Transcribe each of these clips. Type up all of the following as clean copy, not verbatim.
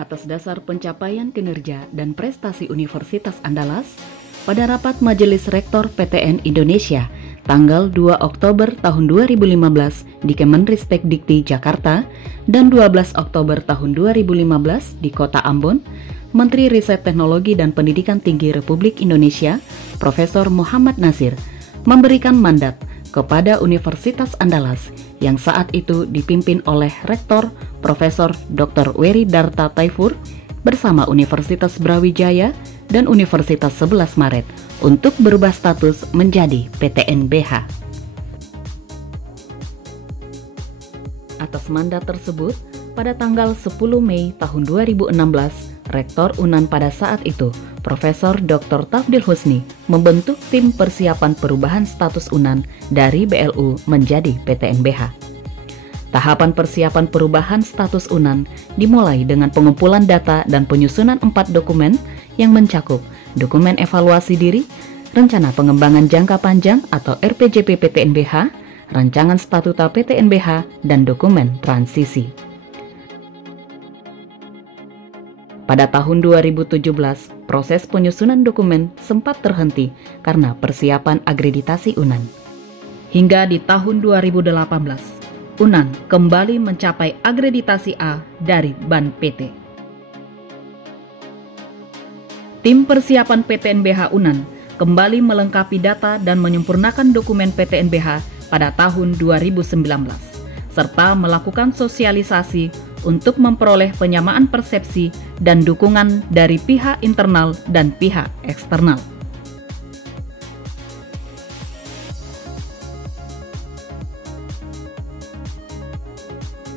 atas dasar pencapaian kinerja dan prestasi Universitas Andalas pada rapat Majelis Rektor PTN Indonesia tanggal 2 Oktober tahun 2015 di Kemenristek Dikti Jakarta dan 12 Oktober tahun 2015 di Kota Ambon, Menteri Riset Teknologi dan Pendidikan Tinggi Republik Indonesia, Profesor Muhammad Nasir, memberikan mandat kepada Universitas Andalas yang saat itu dipimpin oleh Rektor Profesor Dr. Wery Darta Taifur bersama Universitas Brawijaya dan Universitas 11 Maret untuk berubah status menjadi PTNBH. Atas mandat tersebut, pada tanggal 10 Mei tahun 2016, Rektor UNAN pada saat itu, Profesor Dr. Tafdil Husni, membentuk tim persiapan perubahan status UNAN dari BLU menjadi PTNBH. Tahapan persiapan perubahan status UNAN dimulai dengan pengumpulan data dan penyusunan 4 dokumen yang mencakup dokumen evaluasi diri, rencana pengembangan jangka panjang atau RPJP PTNBH, rancangan statuta PTNBH, dan dokumen transisi. Pada tahun 2017, proses penyusunan dokumen sempat terhenti karena persiapan akreditasi UNAN. Hingga di tahun 2018, UNAN kembali mencapai akreditasi A dari BAN PT. Tim persiapan PTNBH UNAN kembali melengkapi data dan menyempurnakan dokumen PTNBH pada tahun 2019, serta melakukan sosialisasi untuk memperoleh penyamaan persepsi dan dukungan dari pihak internal dan pihak eksternal.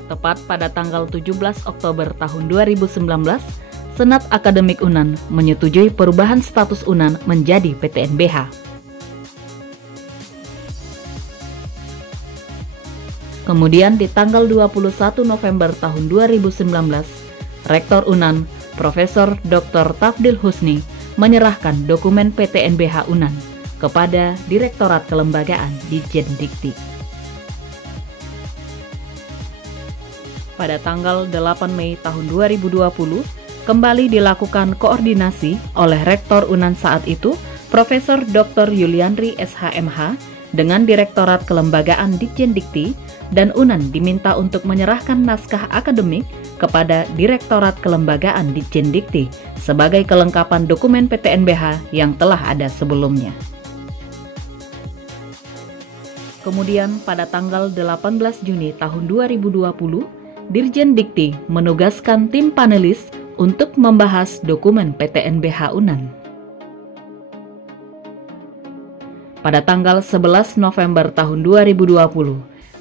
Tepat pada tanggal 17 Oktober tahun 2019, Senat Akademik UNAN menyetujui perubahan status UNAN menjadi PTNBH. Kemudian di tanggal 21 November tahun 2019, Rektor UNAN, Profesor Dr. Tafdil Husni, menyerahkan dokumen PTNBH UNAN kepada Direktorat Kelembagaan Ditjen Dikti. Pada tanggal 8 Mei tahun 2020, kembali dilakukan koordinasi oleh Rektor UNAN saat itu, Profesor Dr. Yuliandri SHMH, dengan Direktorat Kelembagaan Ditjen Dikti, dan UNAN diminta untuk menyerahkan naskah akademik kepada Direktorat Kelembagaan Ditjen Dikti sebagai kelengkapan dokumen PTNBH yang telah ada sebelumnya. Kemudian pada tanggal 18 Juni tahun 2020, Dirjen Dikti menugaskan tim panelis untuk membahas dokumen PTNBH UNAN. Pada tanggal 11 November tahun 2020,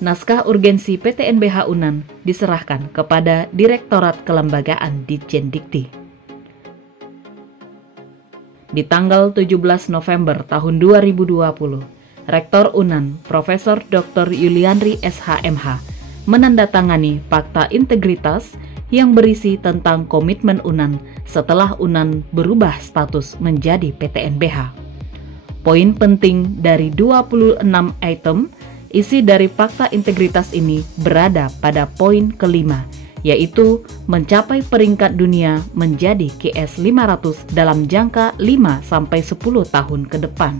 naskah urgensi PTNBH UNAN diserahkan kepada Direktorat Kelembagaan Ditjen Dikti. Di tanggal 17 November tahun 2020, Rektor UNAN, Profesor Dr. Yuliandri SHMH, menandatangani Fakta Integritas yang berisi tentang komitmen UNAN setelah UNAN berubah status menjadi PTNBH. Poin penting dari 26 item isi dari Fakta Integritas ini berada pada poin kelima, yaitu mencapai peringkat dunia menjadi QS 500 dalam jangka 5-10 tahun ke depan.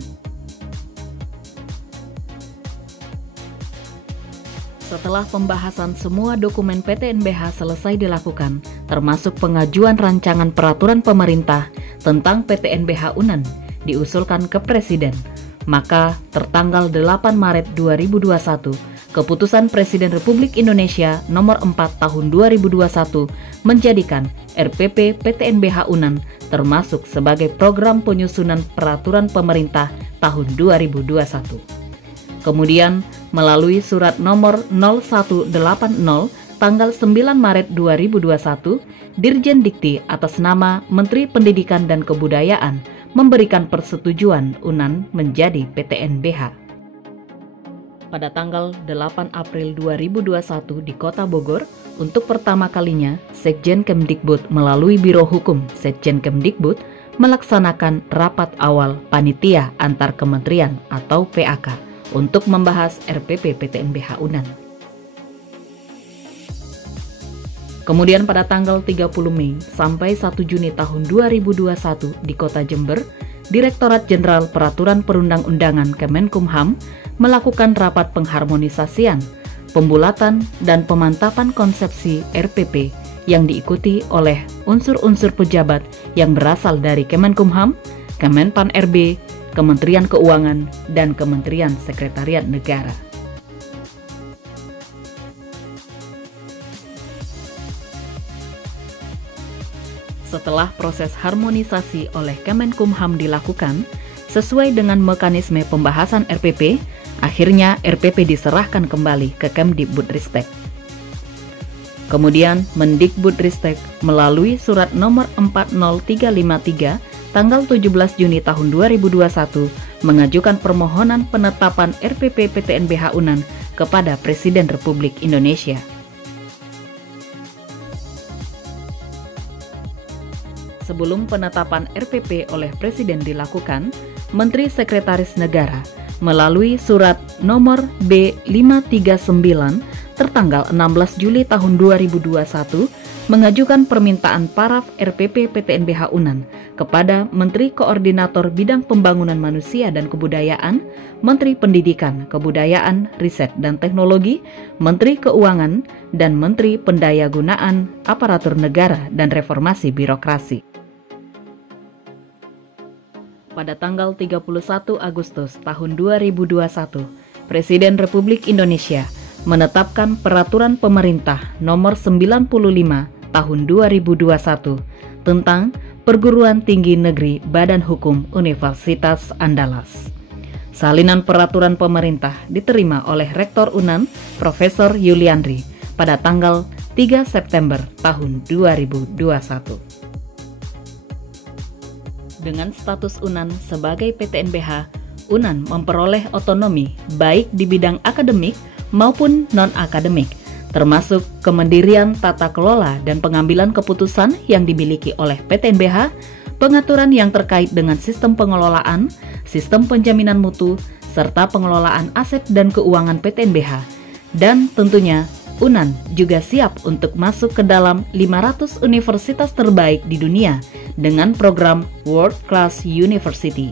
Setelah pembahasan semua dokumen PTNBH selesai dilakukan, termasuk pengajuan rancangan peraturan pemerintah tentang PTNBH UNAN, diusulkan ke Presiden, maka tertanggal 8 Maret 2021, Keputusan Presiden Republik Indonesia Nomor 4 Tahun 2021 menjadikan RPP PTNBH UNAN termasuk sebagai program penyusunan peraturan pemerintah tahun 2021. Kemudian, melalui surat nomor 0180 tanggal 9 Maret 2021, Dirjen Dikti atas nama Menteri Pendidikan dan Kebudayaan memberikan persetujuan UNAN menjadi PTNBH. Pada tanggal 8 April 2021 di Kota Bogor, untuk pertama kalinya Sekjen Kemdikbud melalui Biro Hukum Sekjen Kemdikbud melaksanakan rapat awal panitia antar kementerian atau PAK untuk membahas RPP PTNBH UNAN. Kemudian pada tanggal 30 Mei sampai 1 Juni tahun 2021 di Kota Jember, Direktorat Jenderal Peraturan Perundang-undangan Kemenkumham melakukan rapat pengharmonisasian, pembulatan, dan pemantapan konsepsi RPP yang diikuti oleh unsur-unsur pejabat yang berasal dari Kemenkumham, Kemenpan-RB, Kementerian Keuangan, dan Kementerian Sekretariat Negara. Setelah proses harmonisasi oleh Kemenkumham dilakukan, sesuai dengan mekanisme pembahasan RPP, akhirnya RPP diserahkan kembali ke Kemdikbudristek. Kemudian Mendikbudristek melalui surat nomor 40353 tanggal 17 Juni tahun 2021 mengajukan permohonan penetapan RPP PTNBH UNAN kepada Presiden Republik Indonesia. Sebelum penetapan RPP oleh Presiden dilakukan, Menteri Sekretaris Negara melalui surat nomor B539 tertanggal 16 Juli tahun 2021 mengajukan permintaan paraf RPP PTNBH UNAN kepada Menteri Koordinator Bidang Pembangunan Manusia dan Kebudayaan, Menteri Pendidikan, Kebudayaan, Riset dan Teknologi, Menteri Keuangan, dan Menteri Pendayagunaan Aparatur Negara dan Reformasi Birokrasi. Pada tanggal 31 Agustus tahun 2021, Presiden Republik Indonesia menetapkan Peraturan Pemerintah Nomor 95 Tahun 2021 tentang Perguruan Tinggi Negeri Badan Hukum Universitas Andalas. Salinan peraturan pemerintah diterima oleh Rektor UNAN, Profesor Yuliandri, pada tanggal 3 September tahun 2021. Dengan status UNAN sebagai PTNBH, UNAN memperoleh otonomi baik di bidang akademik maupun non-akademik, termasuk kemandirian tata kelola dan pengambilan keputusan yang dimiliki oleh PTNBH, pengaturan yang terkait dengan sistem pengelolaan, sistem penjaminan mutu, serta pengelolaan aset dan keuangan PTNBH. Dan tentunya, UNAN juga siap untuk masuk ke dalam 500 universitas terbaik di dunia dengan program World Class University.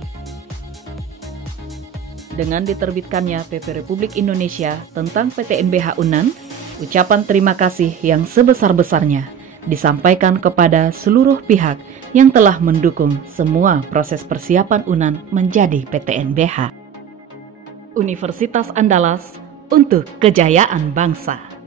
Dengan diterbitkannya PP Republik Indonesia tentang PTNBH UNAN, ucapan terima kasih yang sebesar-besarnya disampaikan kepada seluruh pihak yang telah mendukung semua proses persiapan UNAN menjadi PTNBH. Universitas Andalas untuk kejayaan bangsa.